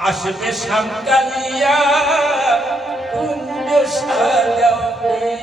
আসবে সামকালিয়া কুঞ্জ সাজাবে